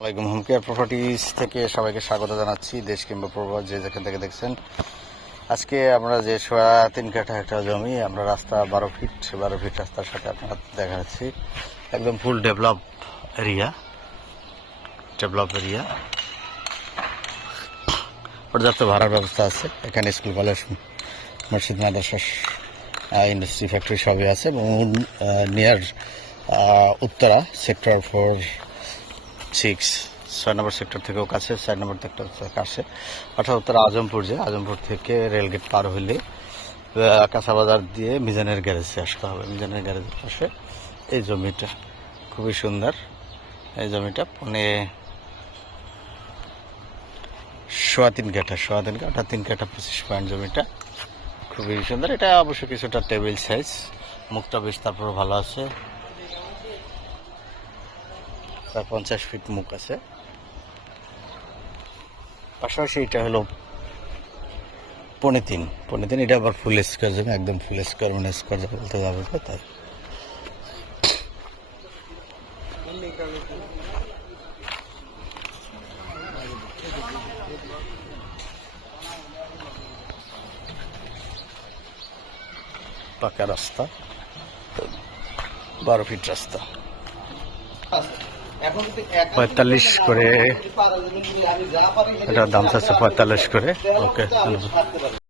ওয়ালাইকুম home care properties থেকে সবাইকে স্বাগত জানাচ্ছি। দেশ কিংবা প্রবাস যে যেখান থেকে দেখছেন। আজকে আমরা যে সোয়া তিন কাঠা একটা জমি, আমরা রাস্তা বারো ফিট বারো ফিট রাস্তার সাথে আপনারা দেখা যাচ্ছি। একদম full develop area develop area পর্যাপ্ত ভাড়ার ব্যবস্থা আছে। এখানে স্কুল কলেজ মসজিদ, মাদ্রাসা ইন্ডাস্ট্রি ফ্যাক্টরি সবই আছে এবং near Uttara sector four six, ছয় নম্বর সেক্টর থেকেও কাছে, চার নম্বর সেক্টর থেকে কাছে। অর্থাৎ উত্তর আজমপুর যে, আজমপুর থেকে রেলগেট পার হইলে কাঁচাবাজার দিয়ে মিজানের গ্যারেজে আসতে হবে। মিজানের গ্যারেজের পাশে এই জমিটা, খুবই সুন্দর। এই জমিটা পনে সোয়া তিন কাঠা, সোয়া তিন কাঠা তিন কাঠা পঁচিশ পয়েন্ট জমিটা। খুবই সুন্দর। এটা অবশ্য কিছুটা টেবিল সাইজ, মুখটা বেশ তারপর ভালো আছে। প্রায় পঞ্চাশ ফিট মুখ আছে। পাশাপাশি এটা হলো পনে তিন পনে তিন এটা আবার ফুল স্কোয়ার জমি, একদম ফুল স্কোয়ার মানে স্কোয়ার বলতে যাবে তাই পাকা রাস্তা, বারো ফিট রাস্তা। পঁয়তাল্লিশ করে এটা দাম চাচ্ছে পঁয়তাল্লিশ করে। ওকে